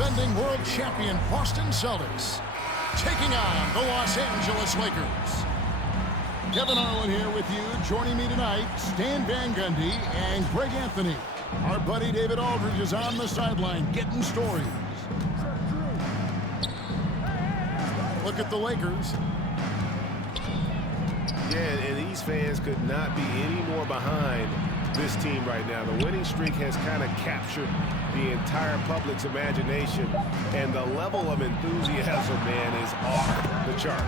defending world champion Boston Celtics taking on the Los Angeles Lakers. Kevin Harlan here with you. Joining me tonight, Stan Van Gundy and Greg Anthony. Our buddy David Aldridge is on the sideline getting stories. Look at the Lakers. Yeah, and these fans could not be any more behind this team right now. The winning streak has kind of captured the entire public's imagination, and the level of enthusiasm, man, is off the chart.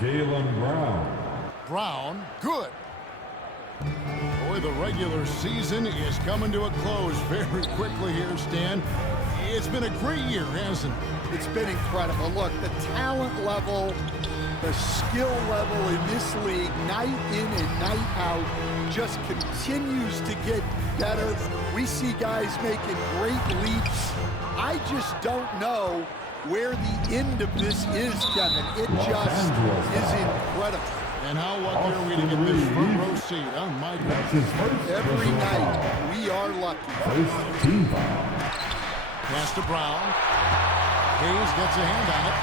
Jaylen Brown. Brown, good. Boy, the regular season is coming to a close very quickly here, Stan. It's been a great year, hasn't it? It's been incredible. Look, the talent level, the skill level in this league, night in and night out, just continues to get better. We see guys making great leaps. I just don't know where the end of this is, Kevin. It just is incredible. And how lucky are we to get this front row seat? Oh, my God. Every night, we are lucky. First team foul. Pass to Brown. Hayes gets a hand on it.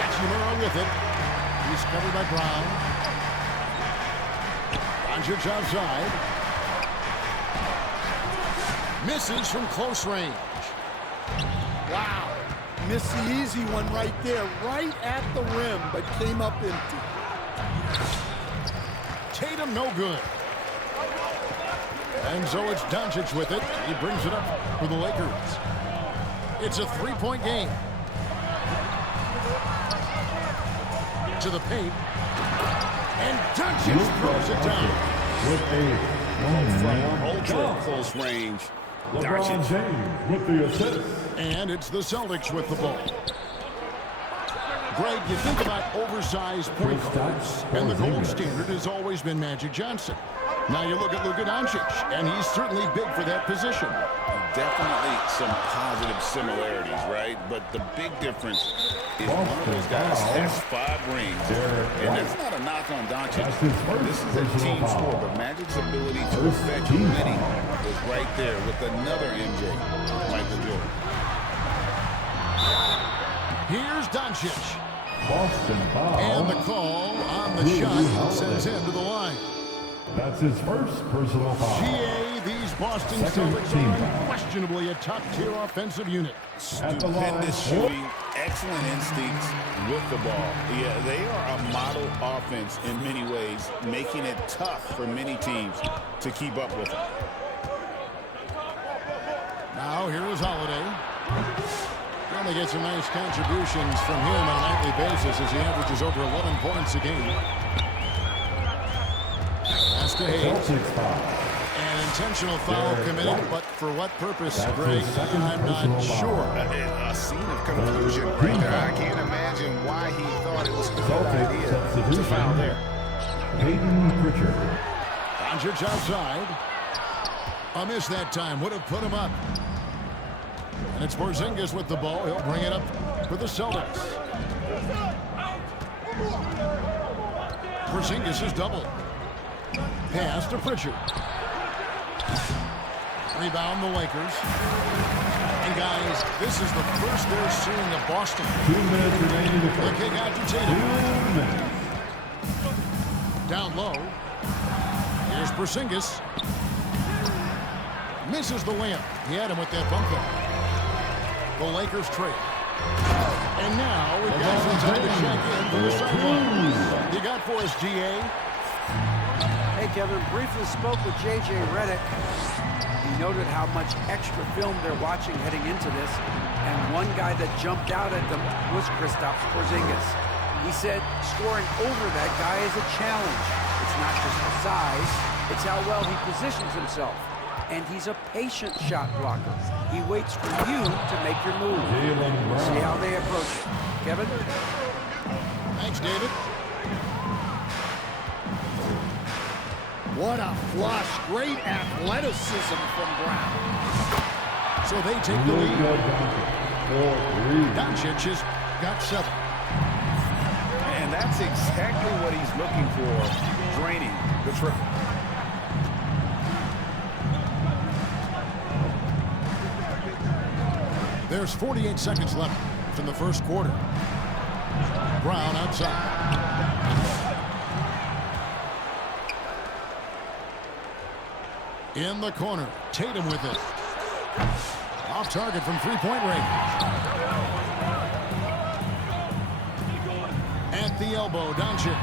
Hachimura with it. He's covered by Brown. Doncic outside. Misses from close range. Wow. Missed the easy one right there, right at the rim, but came up empty. Tatum no good. And so it's Doncic with it. He brings it up for the Lakers. It's a three-point game. To the paint. And Doncic throws it down. With a From ultra-close range, LeBron James with the assist. And it's the Celtics with the ball. Greg, you think about oversized point guards, and the gold standard has always been Magic Johnson. Now you look at Luka Doncic, and he's certainly big for that position. Definitely some positive similarities, right? But the big difference is one of those guys has 5 rings. And that's not a knock on Doncic. This is a team sport, but Magic's ability to affect winning is right there with another MJ, Michael Jordan. Here's Doncic. Boston foul. And the call on the shot sends him to the line. That's his first personal foul. GA, these Boston Celtics are unquestionably a top-tier offensive unit. Stupendous shooting, excellent instincts with the ball. Yeah, they are a model offense in many ways, making it tough for many teams to keep up with them. Now here is Holiday. Only gets some nice contributions from him on a nightly basis as he averages over 11 points a game. Pass to Hayes. An intentional foul committed, but for what purpose, Greg? I'm not sure. A scene of confusion right there. I can't imagine why he thought it was a good idea to foul there. Peyton Pritchard. Doncic outside. A miss that time. Would have put him up. And it's Porzingis with the ball. He'll bring it up for the Celtics. Porzingis is doubled. Pass to Pritchard. Rebound the Lakers. And guys, this is the first they're seeing of Boston. 2 minutes remaining in the The first. kick out to Tatum. 2 minutes. Down low. Here's Porzingis. Misses the layup. He had him with that bump there. The Lakers trade. And now we've got some time to check in for the sideline. You got for us, GA? Hey, Kevin, briefly spoke with J.J. Redick. He noted how much extra film they're watching heading into this, and one guy that jumped out at them was Kristaps Porzingis. He said scoring over that guy is a challenge. It's not just the size, it's how well he positions himself. And he's a patient shot blocker. He waits for you to make your move. See how they approach it. Kevin? Thanks, David. What a flush. Great athleticism from Brown. So they take the lead. Doncic has got 7. And that's exactly what he's looking for, draining the triple. There's 48 seconds left in the first quarter. Brown outside. In the corner, Tatum with it. Off target from three-point range. At the elbow, Doncic.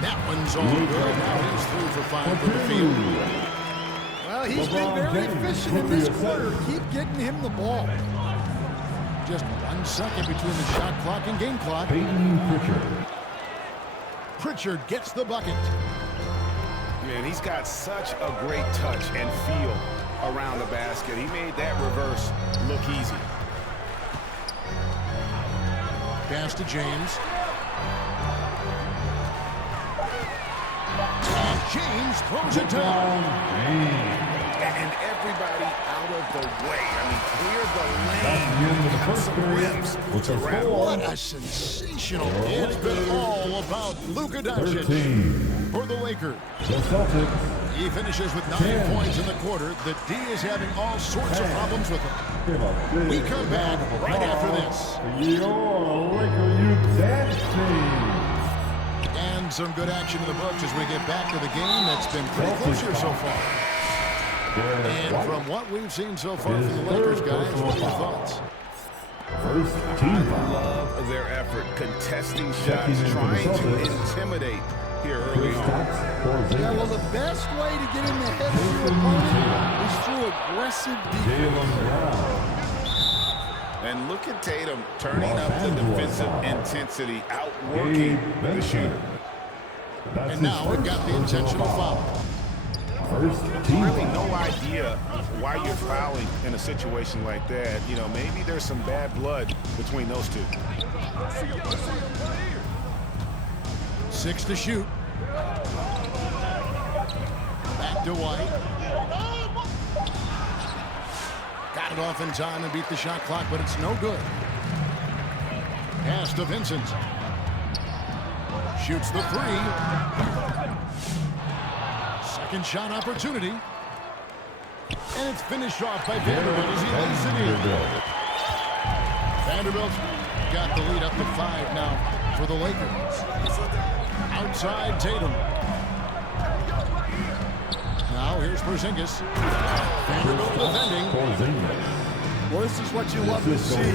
That one's all good. Now he's 3 for 5 for the field. Well, he's been very efficient in this quarter. Keep getting him the ball. Just 1 second between the shot clock and game clock. Peyton Pritchard. Pritchard gets the bucket. Man, he's got such a great touch and feel around the basket. He made that reverse look easy. Pass to James. And James throws it down. And everybody out of the way. I mean, clear the lane. Got some rims to wrap. What a sensational. It's been all about Luka Doncic for the Lakers. The Celtics. He finishes with 9 points in the quarter. The D is having all sorts of problems with him. We come back right after this. Your Laker Youth Dance Team. And some good action in the books as we get back to the game that's been pretty close here so far. And from what we've seen so far from the Lakers, guys, what are your thoughts? First team I foul. love their effort contesting shots, trying to intimidate here early on. Yeah, well, the best way to get in the head of your opponent is through aggressive defense. Jaylen Brown. And look at Tatum turning up the defensive intensity, outworking the shooter. And now we've got the intentional foul. First team Really foul. no idea why you're fouling in a situation like that. You know, maybe there's some bad blood between those two. 6 to shoot. Back to White. Got it off in time and beat the shot clock, but it's no good. Pass to Vincent. Shoots the 3. Second shot opportunity. And it's finished off by Vanderbilt as he lays it in. Vanderbilt got the lead up to 5 now for the Lakers. Outside Tatum. Now here's Porzingis. Vanderbilt defending. Well, this is what you love to see.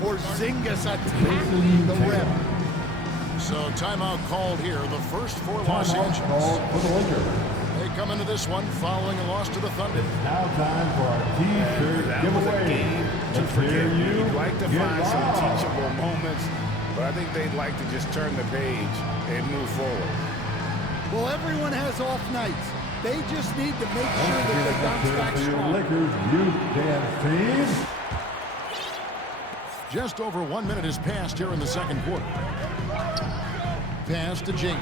Porzingis attacking the rim. So timeout called here. The first for Los Timeout Angeles. called for the Lakers. They come into this one following a loss to the Thunder. Now time for our T-shirt That was a giveaway. game to Let's forget. hear you You'd like to get find some wild. teachable moments, but I think they'd like to just turn the page and move forward. Well, everyone has off nights. They just need to make sure that they bounce back For your strong. Lakers Youth Dance Team. Just over 1 minute has passed here in the second quarter. Pass to James.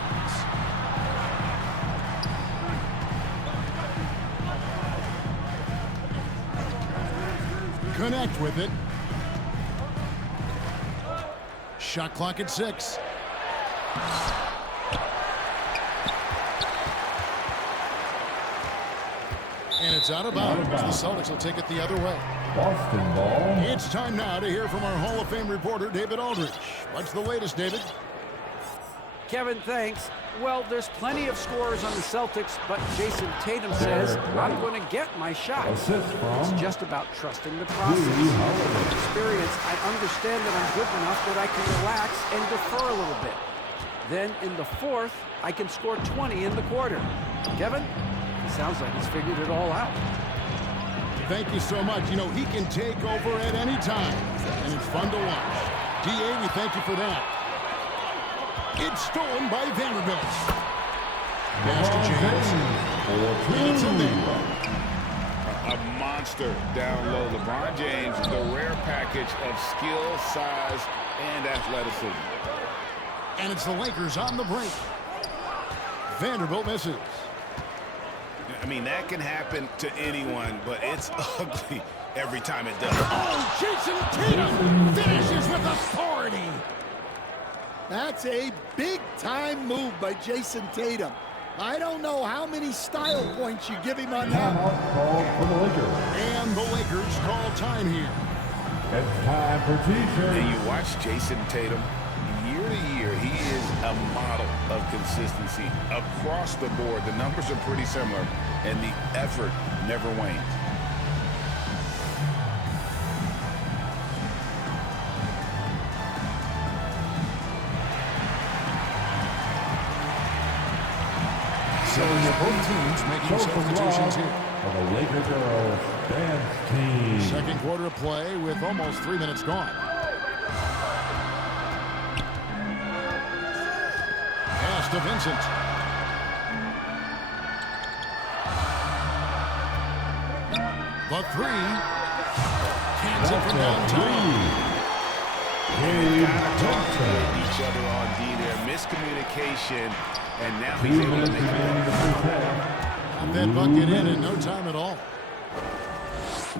Connect with it. Shot clock at 6. And it's out of bounds. The Celtics will take it the other way. Boston ball. It's time now to hear from our Hall of Fame reporter, David Aldridge. What's the latest, David? Kevin, thanks. Well, there's plenty of scorers on the Celtics, but Jason Tatum says, I'm going to get my shot. Assist It's from just about trusting the process. Drew With Holiday. experience, I understand that I'm good enough that I can relax and defer a little bit. Then in the fourth, I can score 20 in the quarter. Kevin, it sounds like he's figured it all out. Thank you so much. You know, he can take over at any time, and it's fun to watch. DA, we thank you for that. It's stolen by Vanderbilt. Pass to James. And it's in there. A monster down low. LeBron James, the rare package of skill, size, and athleticism. And it's the Lakers on the break. Vanderbilt misses. I mean, that can happen to anyone, but it's ugly every time it does. Oh, Jason Tatum finishes with authority. That's a big-time move by Jason Tatum. I don't know how many style points you give him on that. Timeout called for the Lakers. And the Lakers call time here. It's time for T-shirts. And you watch Jason Tatum, year to year, he is a model of consistency across the board. The numbers are pretty similar, and the effort never wanes. So both teams making substitutions here. For the Laker girls dance team. Second quarter of play with almost 3 minutes gone. Pass to Vincent. The three. Cans it from downtown. Talk to each other on D there. Miscommunication, and now he's able to make it. Got that bucket in no time at all.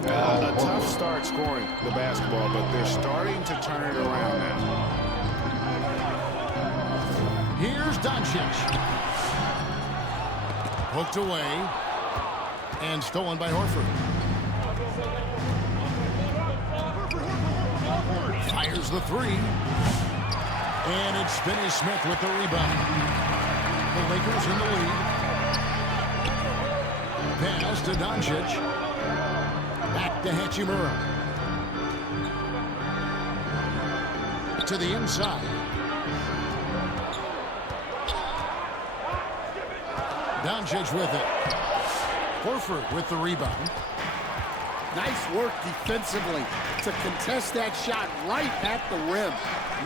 A tough start scoring the basketball, but they're starting to turn it around now. Here's Doncic. Hooked away and stolen by Horford. Fires the three. And it's Finney-Smith with the rebound. The Lakers in the lead. Pass to Doncic. Back to Hachimura. To the inside. Doncic with it. Horford with the rebound. Nice work defensively to contest that shot right at the rim.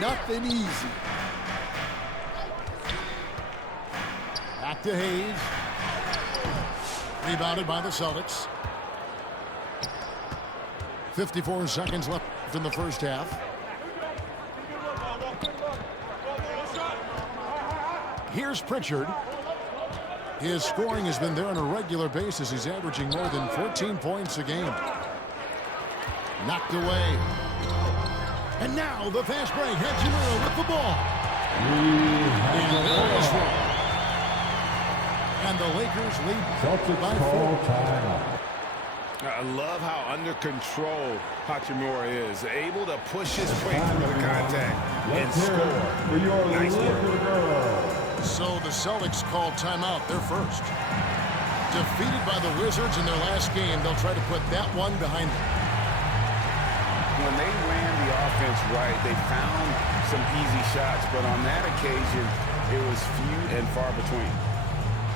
Nothing easy. Back to Hayes. Rebounded by the Celtics. 54 seconds left in the first half. Here's Pritchard. His scoring has been there on a regular basis. He's averaging more than 14 points a game. Knocked away. And now the fast break. Hachimura with the ball. And there is one. And the Lakers lead by 4. I love how under control Hachimura is. Able to push his way through the contact and score. Nice work. So the Celtics called timeout. They're first. Defeated by the Wizards in their last game, they'll try to put that one behind them. When they ran the offense right, they found some easy shots, but on that occasion, it was few and far between.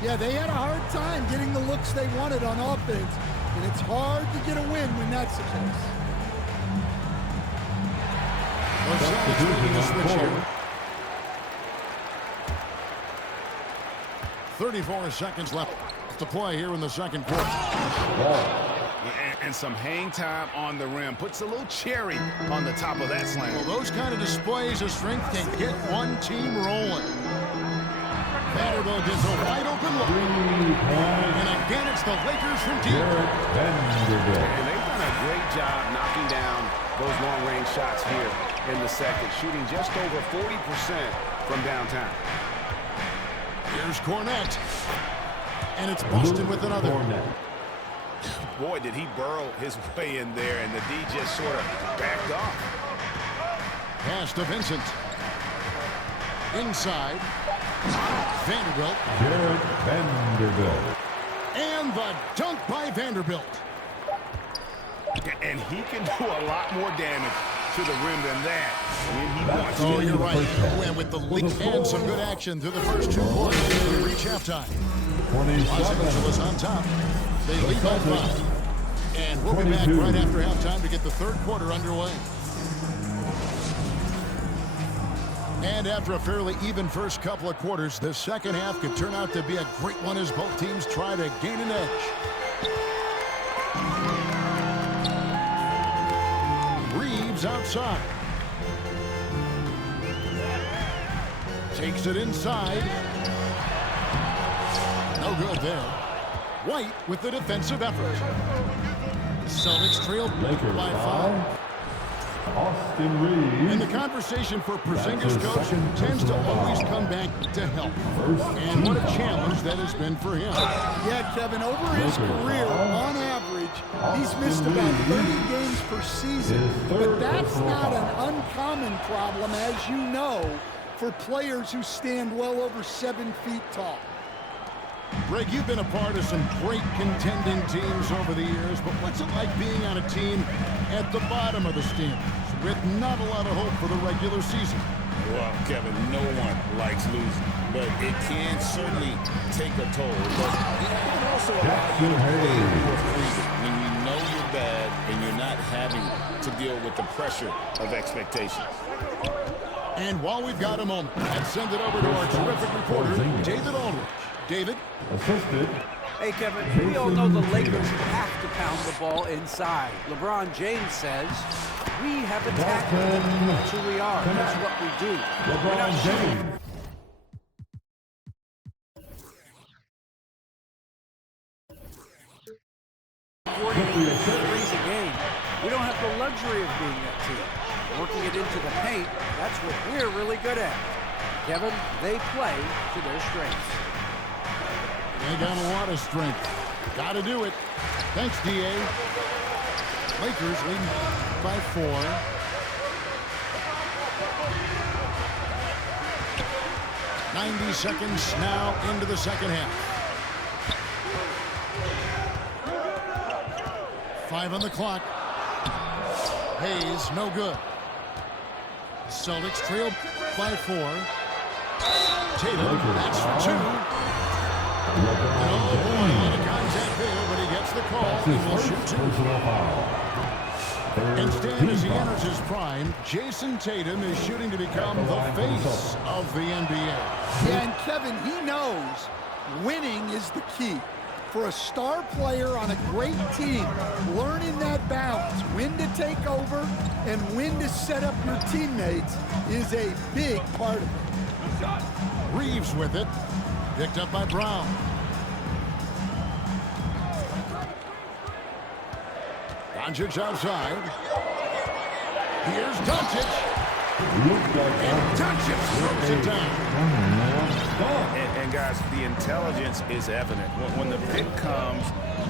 Yeah, they had a hard time getting the looks they wanted on offense, and it's hard to get a win when that's the case. The Celtics making a switch here. 34 seconds left to play here in the second quarter. And some hang time on the rim. Puts a little cherry on the top of that slam. Well, those kind of displays of strength can get one team rolling. Vanderbilt gets a wide open look. And again, it's the Lakers from deep. And they've done a great job knocking down those long-range shots here in the second, shooting just over 40% from downtown. Here's Cornette. And it's Boston with another. Boy, did he burrow his way in there, and the D just sort of backed off. Pass to Vincent. Inside. Vanderbilt. And the dunk by Vanderbilt. And he can do a lot more damage to the rim than that when he wants to. Oh, you're right. And with the lead and some good action through the first 2 quarters, we reach halftime. Los Angeles on top. They lead by 5. And we'll be back right after halftime to get the third quarter underway. And after a fairly even first couple of quarters, the second half could turn out to be a great one as both teams try to gain an edge. Reeves outside. Takes it inside. No good there. White with the defensive effort. Celtics trailed by 5. Austin Reeves. And the conversation for Porzingis coach tends to always come back to help. And what a challenge that has been for him. Yeah, Kevin, over his career, on average, He's missed about 30 games per season, but that's not an uncommon problem, as you know, for players who stand well over 7 feet tall. Greg, you've been a part of some great contending teams over the years, but what's it like being on a team at the bottom of the standings with not a lot of hope for the regular season? Well, Kevin, no one likes losing, but it can certainly take a toll. But it can also allow you to play more freely when you know you're bad and you're not having to deal with the pressure of expectations. And while we've got a moment, let's send it over to our terrific reporter, David Aldridge. David? Assisted. Hey, Kevin, we all know the Lakers have to pound the ball inside. LeBron James says, we have attacked. That's who we are. That's what we do. LeBron James. Threes a game. We don't have the luxury of being that team. Working it into the paint, that's what we're really good at. Kevin, they play to their strengths. They got a lot of strength. Got to do it. Thanks, D.A. Lakers leading by 4. "90 seconds now into the second half. 5 on the clock. Hayes, no good. Celtics trail by 4. Tatum, that's for 2. A lot of contact there, but he gets the call. He will shoot 2. And Stan, as he enters his prime, Jason Tatum is shooting to become the face of the NBA. Yeah, and Kevin, he knows winning is the key. For a star player on a great team, learning that balance, when to take over and when to set up your teammates, is a big part of it. Reeves with it. Picked up by Brown. Doncic outside. Here's Doncic. And Doncic throws it down. And guys, the intelligence is evident. When the pick comes,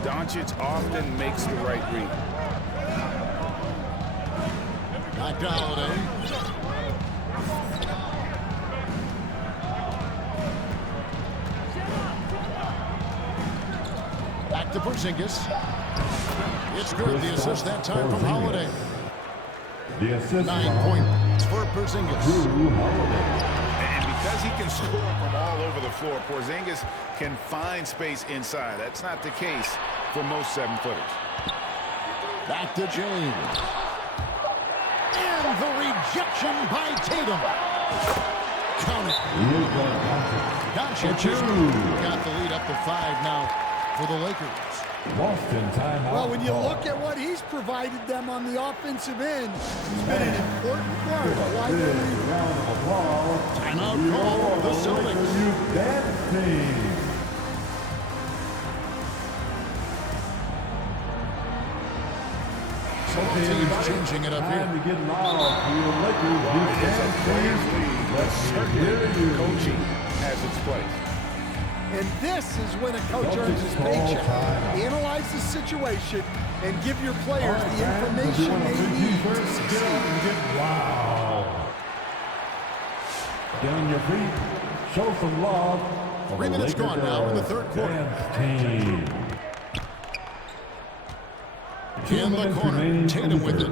Doncic often makes the right read. Back to Holiday. Back to Porzingis. It's good. The assist that time from Holiday. The assist 9 points for Porzingis. And because he can score from all over the floor, Porzingis can find space inside. That's not the case for most 7-footers. Back to James. And the rejection by Tatum. Count it. Doncic has got the lead up to 5 now for the Lakers. Boston timeout. Well, when you look at what he's provided them on the offensive end, he's been an important part of why they're leading. Round of applause. Timeout call for the Celtics. Dancing. Teams changing it up here. Time to get loud for your Lakers. It's a player's league, but certainly coaching has its place. And this is when a coach earns his paycheck. Analyze the situation and give your players the information they need to succeed. Wow. Get on your feet. Show some love. 3 minutes gone now in the third quarter. Team. In the corner, Tatum with it.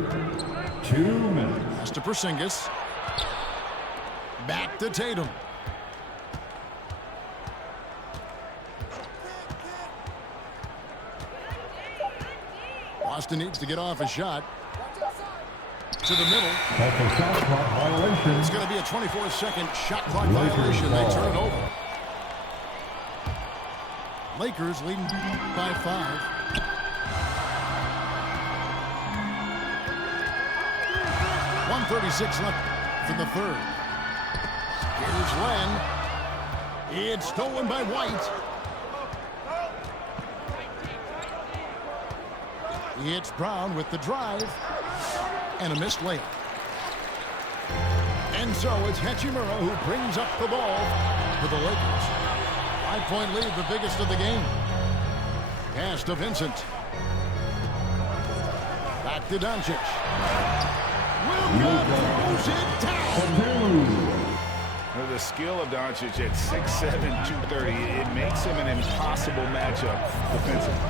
2 minutes. Pass to Porzingis. Back to Tatum. Boston needs to get off a shot. To the middle. That's a shot clock violation. It's going to be a 24-second shot clock violation. They turn it over. Lakers leading by 5. .136 left in the third. Here's Len. It's stolen by White. It's Brown with the drive and a missed layup. And so it's Hachimura who brings up the ball for the Lakers. 5-point lead, the biggest of the game. Pass to Vincent. Back to Doncic. Luka throws it down. The skill of Doncic at 6'7", 230, it makes him an impossible matchup defensively.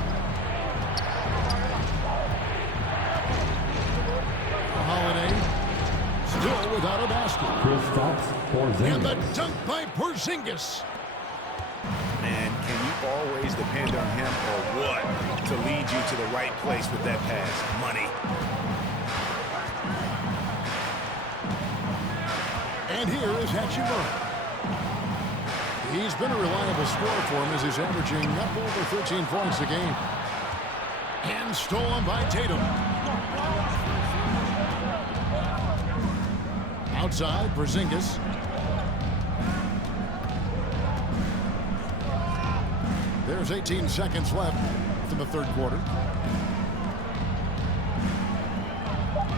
Holiday still without a basket. And the dunk by Porzingis. And can you always depend on him or what to lead you to the right place with that pass? Money. And here is Hachimura. He's been a reliable scorer for him as he's averaging up over 13 points a game. And stolen by Tatum. Outside, Porzingis. There's 18 seconds left in the third quarter.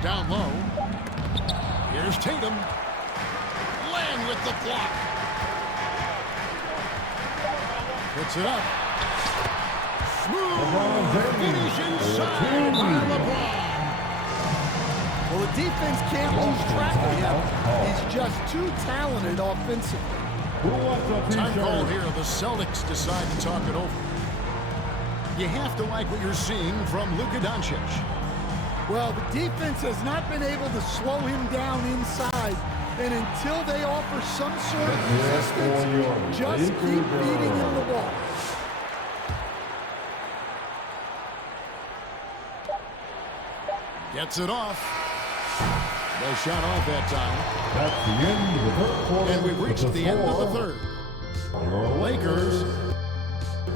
Down low. Here's Tatum. Land with the block. Puts it up. Smooth finish inside by LeBron. Well, the defense can't lose track of him. He's just too talented offensively. Time call here. The Celtics decide to talk it over. You have to like what you're seeing from Luka Doncic. Well, the defense has not been able to slow him down inside. And until they offer some sort of resistance, just keep beating him the ball. Gets it off. No shot off that time. That's the end of the third quarter. And we've reached the end of the third. Your Lakers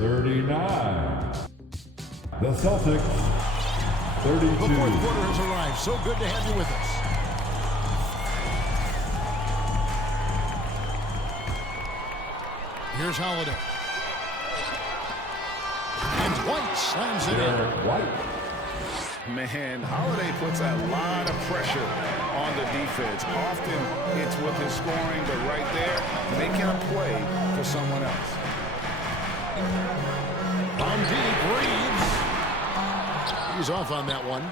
39. The Celtics 32. The fourth quarter has arrived. So good to have you with us. Here's Holiday. And White slams it in. White. Man, Holiday puts a lot of pressure on the defense. Often it's with his scoring, but right there, making a play for someone else. From deep, Reeves. He's off on that one.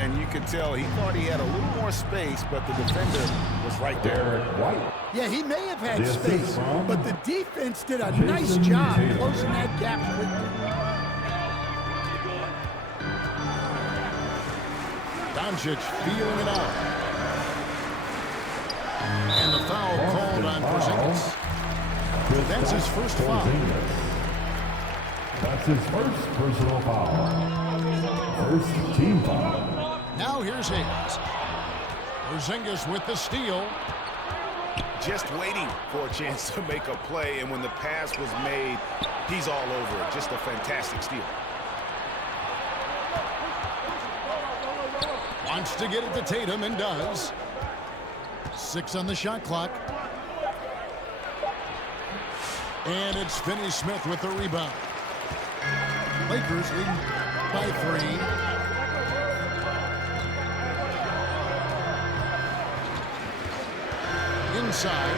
And you could tell he thought he had a little more space, but the defender was right there. White. Yeah, he may have had This space, is from but the defense did a Jason nice job Tatum. closing that gap quickly. Doncic feeling it out. And the foul called on Porzingis. That's his first foul. That's his first personal foul. First team foul. Now here's Hayes. Porzingis with the steal. Just waiting for a chance to make a play, and when the pass was made, he's all over it. Just a fantastic steal. Wants to get it to Tatum and does. 6 on the shot clock. And it's Finney-Smith with the rebound. Lakers lead by 3. Inside.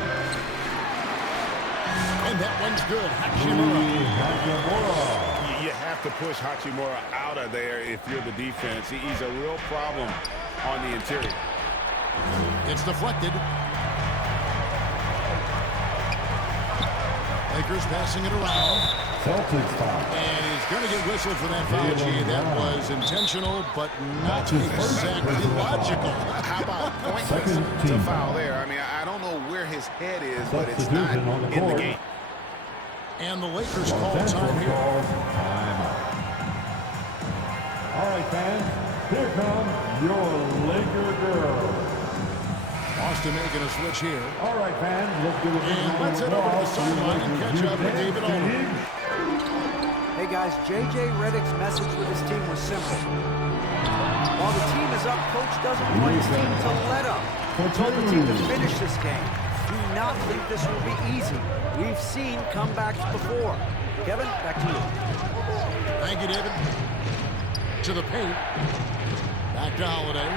And that one's good. Hachimura. You have to push Hachimura out of there if you're the defense. He's a real problem on the interior. It's deflected. Lakers passing it around. Celtics foul. And he's going to get whistled for that foul, G. That was intentional, but not exactly logical. How about pointless to foul there? I mean, I don't know where his head is, but it's not in the game. And the Lakers call time here. All right, fans, here come your Laker girls. Austin making a switch here. All right, fans, let's do it. And let's head over to the sideline and catch up with David Aldridge. Hey guys, J.J. Redick's message with his team was simple. While the team is up, coach doesn't want his team to let up. He told the team to finish this game. Do not think this will be easy. We've seen comebacks before. Kevin, back to you. Thank you, David. To the paint. Back to Holiday.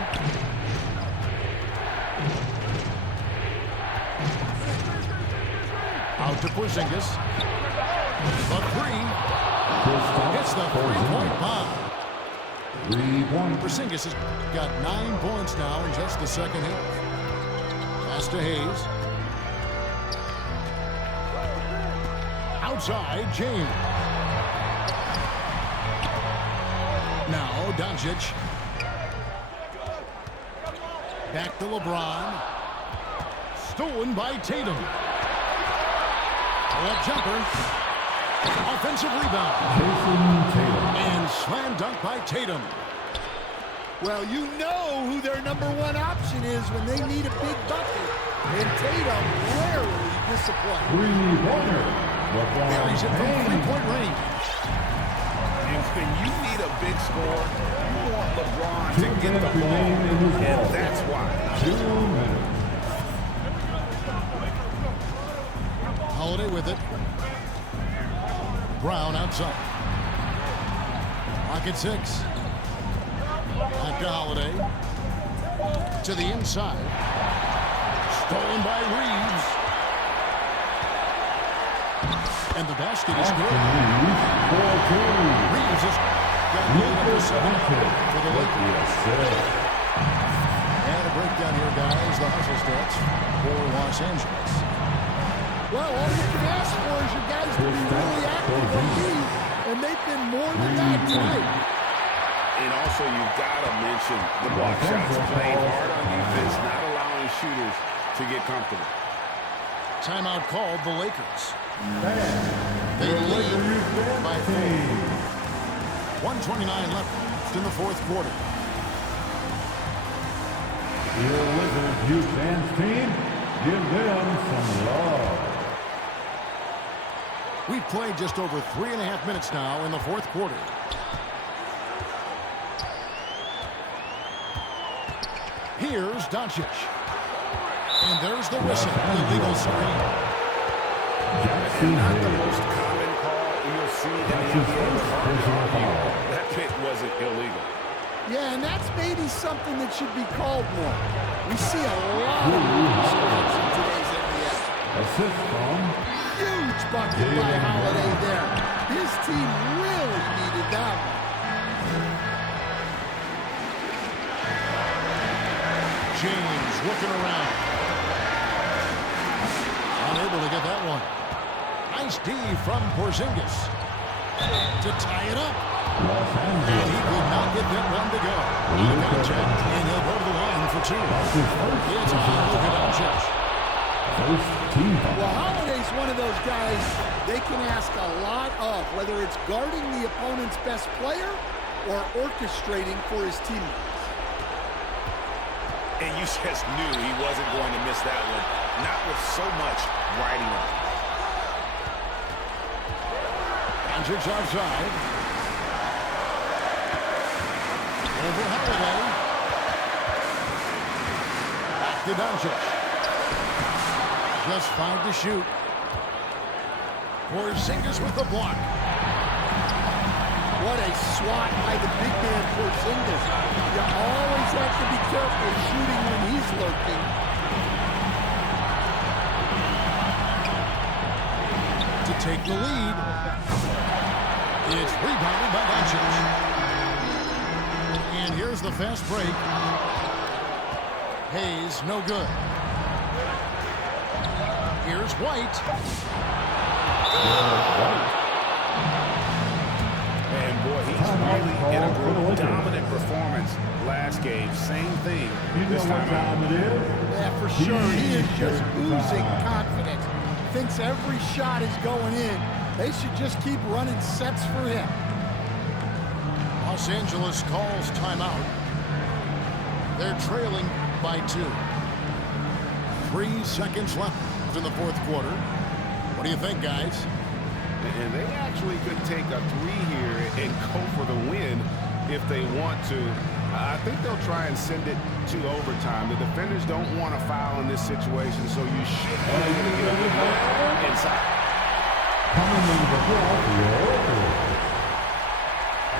Out to Porzingis. The 3. Gets the 3-point bomb. 3 points. Porzingis has got 9 points now in just the second half. Pass to Hayes. Outside, James. Now, Doncic. Back to LeBron. Stolen by Tatum. Pull-up jumper. Offensive rebound. Jason Tatum. And slam dunk by Tatum. Well, you know who their #1 option is when they need a big bucket. And Tatum rarely disappoints. Three-pointer. Buries it from three-point range. And when you need a big score, you want LeBron to get the ball. And that's why. 2 minutes. Holiday with it. Brown outside. Pocket 6. Back to Holiday. To the inside. Stolen by Reeves. And the basket is good. Reeves has got for the Lakers. And a breakdown here, guys. The hustle stats for Los Angeles. Well, all you can ask for is your guys to be really active on D, and they've been more than that tonight. And also, you've got to mention the block shots. Playing hard on defense, not allowing shooters to get comfortable. Timeout called the Lakers. They lead by 4. 1:29 left in the fourth quarter. Your Wizards youth fans team, give them some love. We've played just over 3.5 minutes now in the fourth quarter. Here's Doncic. And there's the whistle. Illegal screen. Not the most common call you'll see in the NBA. That pick wasn't illegal. Yeah, and that's maybe something that should be called more. We see a lot of mistakes in today's NBA. Assist from Huge bucket by Holiday there. His team really needed that one. James looking around. Unable to get that one. Nice D from Porzingis. To tie it up. Los And Angeles. he could not get that one to go. Contact, and he'll go to the line for 2. It's on Luka Doncic. First team foul. Well, Holiday's one of those guys they can ask a lot of, whether it's guarding the opponent's best player or orchestrating for his teammates. And you just knew he wasn't going to miss that one. Not with so much riding on. Doncic outside. Over Holiday. Back to Doncic. Just 5 to shoot. Porzingis with the block. What a swat by the big man Porzingis. You always have to be careful shooting when he's lurking. To take the lead. It's rebounded by Doncic. And here's the fast break. Hayes, no good. Here's White. And boy, he's really in a dominant performance last game. Same thing this time out. it is? Yeah, for sure. He is just oozing confidence. Thinks every shot is going in. They should just keep running sets for him. Los Angeles calls timeout. They're trailing by 2. 3 seconds left in the fourth quarter. What do you think, guys? And they actually could take a 3 here and go for the win if they want to. I think they'll try and send it to overtime. The defenders don't want to foul in this situation, so you should be able to get a good look inside. Coming in the block,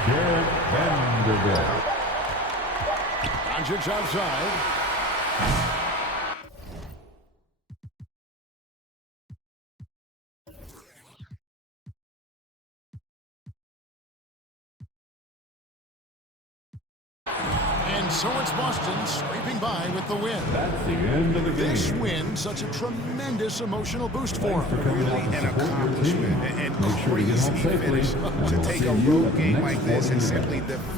Jared Vanderbilt. Doncic outside. And so it's Boston scraping by with the win. That's the end of the game. This win, such a tremendous emotional boost for Thanks for him. coming Really out to an support your accomplishment team. and Make sure you get crazy home safely, finish and to we'll take see a you road at the game next like this and sporting event. simply defeat